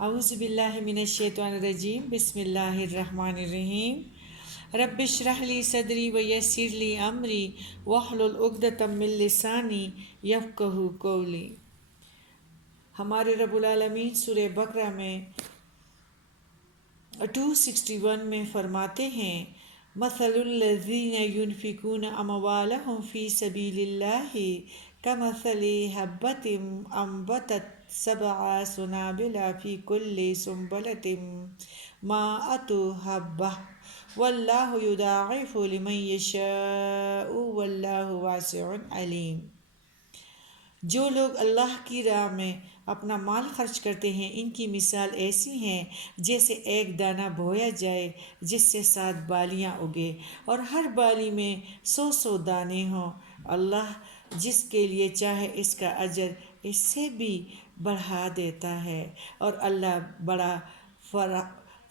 اعوذ باللہ من الشیطان الرجیم بسم اللہ الرحمن الرحیم رب اشرح لی صدری ویسر لی امری واحلل عقدۃ من لسانی یفقہوا قولی۔ ہمارے رب العالمین سورہ بقرہ میں 261 میں فرماتے ہیں مثل الذین ينفقون اموالهم فی سبیل اللہ کمثل حبۃ انبتت سبع سنابل فی کل سنبلۃ مائۃ حبۃ واللہ یضاعف لمن یشاء واللہ واسع علیم۔ جو لوگ اللہ کی راہ میں اپنا مال خرچ کرتے ہیں ان کی مثال ایسی ہیں جیسے ایک دانہ بویا جائے جس سے 7 بالیاں اگے اور ہر بالی میں 100 دانے ہوں۔ اللہ جس کے لیے چاہے اس کا اجر اس سے بھی بڑھا دیتا ہے اور اللہ بڑا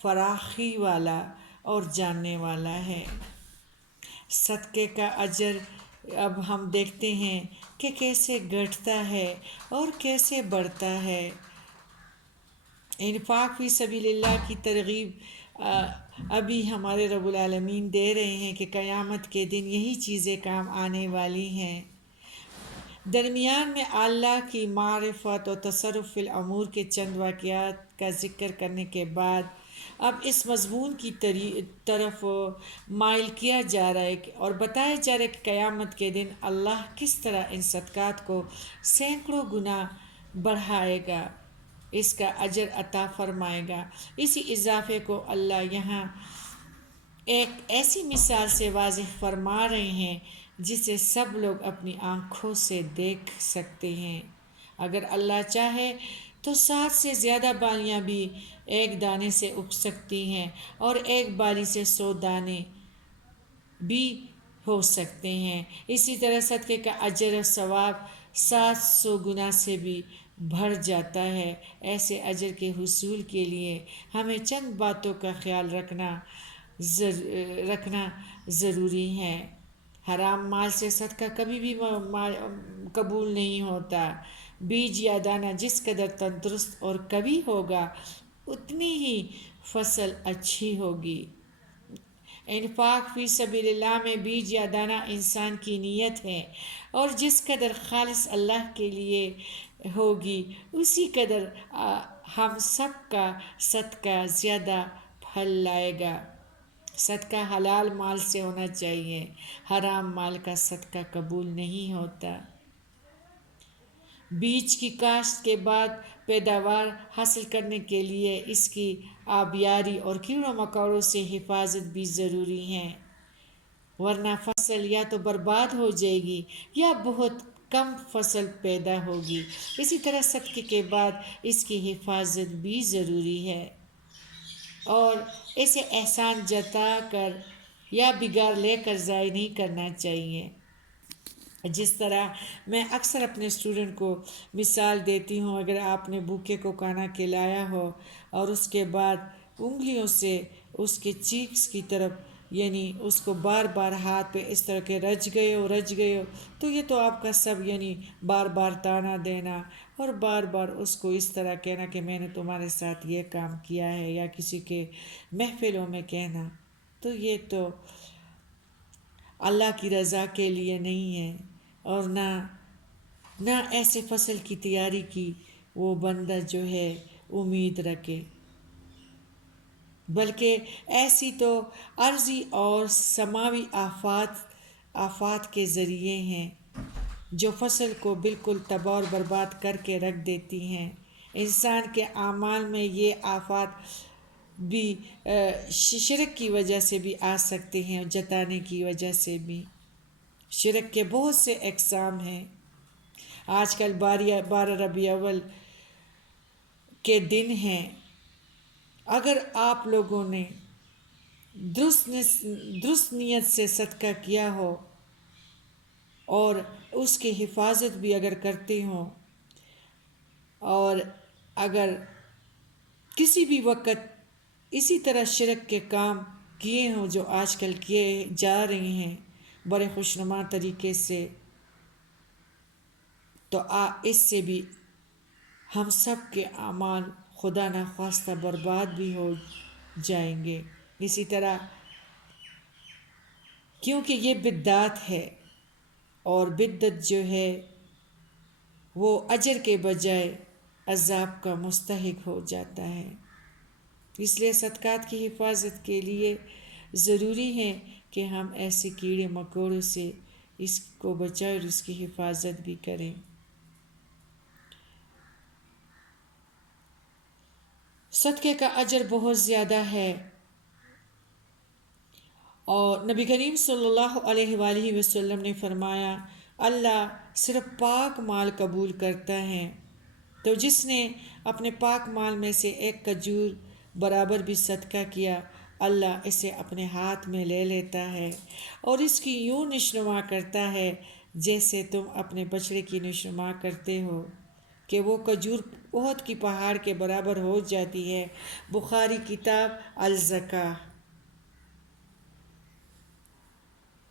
فراخی والا اور جاننے والا ہے۔ صدقے کا اجر اب ہم دیکھتے ہیں کہ کیسے گھٹتا ہے اور کیسے بڑھتا ہے۔ انفاق فی سبیل اللہ کی ترغیب ابھی ہمارے رب العالمین دے رہے ہیں کہ قیامت کے دن یہی چیزیں کام آنے والی ہیں۔ درمیان میں اللہ کی معرفت اور تصرف فی الامور کے چند واقعات کا ذکر کرنے کے بعد اب اس مضمون کی طرف مائل کیا جا رہا ہے اور بتایا جا رہا ہے کہ قیامت کے دن اللہ کس طرح ان صدقات کو سینکڑوں گنا بڑھائے گا، اس کا اجر عطا فرمائے گا۔ اسی اضافے کو اللہ یہاں ایک ایسی مثال سے واضح فرما رہے ہیں جسے سب لوگ اپنی آنکھوں سے دیکھ سکتے ہیں۔ اگر اللہ چاہے تو 7 سے زیادہ بالیاں بھی ایک دانے سے اگ سکتی ہیں اور ایک بالی سے 100 دانے بھی ہو سکتے ہیں۔ اسی طرح صدقے کا اجر و ثواب 700 گنا سے بھی بڑھ جاتا ہے۔ ایسے اجر کے حصول کے لیے ہمیں چند باتوں کا خیال رکھنا ضروری ہے۔ حرام مال سے صدقہ کبھی بھی قبول نہیں ہوتا۔ بیج یا دانہ جس قدر تندرست اور قوی ہوگا اتنی ہی فصل اچھی ہوگی۔ انفاق فی سبیل اللہ میں بیج یا دانہ انسان کی نیت ہے اور جس قدر خالص اللہ کے لیے ہوگی اسی قدر ہم سب کا صدقہ زیادہ پھل لائے گا۔ صدقہ حلال مال سے ہونا چاہیے، حرام مال کا صدقہ قبول نہیں ہوتا۔ بیج کی کاشت کے بعد پیداوار حاصل کرنے کے لیے اس کی آبیاری اور کیڑوں مکوڑوں سے حفاظت بھی ضروری ہے، ورنہ فصل یا تو برباد ہو جائے گی یا بہت کم فصل پیدا ہوگی۔ اسی طرح صدقے کے بعد اس کی حفاظت بھی ضروری ہے اور اسے احسان جتا کر یا بگاڑ لے کر ضائع نہیں کرنا چاہیے۔ جس طرح میں اکثر اپنے اسٹوڈنٹ کو مثال دیتی ہوں، اگر آپ نے بھوکے کو کھانا کھلایا ہو اور اس کے بعد انگلیوں سے اس کے چیکس کی طرف یعنی اس کو بار بار ہاتھ پہ اس طرح کے رچ گئے ہو تو یہ تو آپ کا سب یعنی بار بار تانا دینا اور بار بار اس کو اس طرح کہنا کہ میں نے تمہارے ساتھ یہ کام کیا ہے یا کسی کے محفلوں میں کہنا، تو یہ تو اللہ کی رضا کے لیے نہیں ہے اور نہ ایسے فصل کی تیاری کی وہ بندہ جو ہے امید رکھے، بلکہ ایسی تو عارضی اور سماوی آفات کے ذریعے ہیں جو فصل کو بالکل تباہ اور برباد کر کے رکھ دیتی ہیں۔ انسان کے اعمال میں یہ آفات بھی شرک کی وجہ سے بھی آ سکتے ہیں اور جتانے کی وجہ سے بھی۔ شرک کے بہت سے اقسام ہیں۔ آج کل 12 ربیع الاول کے دن ہیں، اگر آپ لوگوں نے درست نیت سے صدقہ کیا ہو اور اس کی حفاظت بھی اگر کرتے ہوں اور اگر کسی بھی وقت اسی طرح شرک کے کام کیے ہوں جو آج کل کیے جا رہے ہیں بڑے خوشنما طریقے سے، تو اس سے بھی ہم سب کے اعمال خدا نخواستہ برباد بھی ہو جائیں گے۔ اسی طرح کیونکہ یہ بدعت ہے، اور بدعت جو ہے وہ اجر کے بجائے عذاب کا مستحق ہو جاتا ہے۔ اس لیے صدقات کی حفاظت کے لیے ضروری ہے کہ ہم ایسے کیڑے مکوڑوں سے اس کو بچائیں اور اس کی حفاظت بھی کریں۔ صدقے کا اجر بہت زیادہ ہے، اور نبی کریم صلی اللہ علیہ وآلہ وسلم نے فرمایا اللہ صرف پاک مال قبول کرتا ہے، تو جس نے اپنے پاک مال میں سے ایک کھجور برابر بھی صدقہ کیا، اللہ اسے اپنے ہاتھ میں لے لیتا ہے اور اس کی یوں نشنما کرتا ہے جیسے تم اپنے بچڑے کی نشنما کرتے ہو، کہ وہ کھجور احد کی پہاڑ کے برابر ہو جاتی ہے۔ بخاری کتاب الزکاہ۔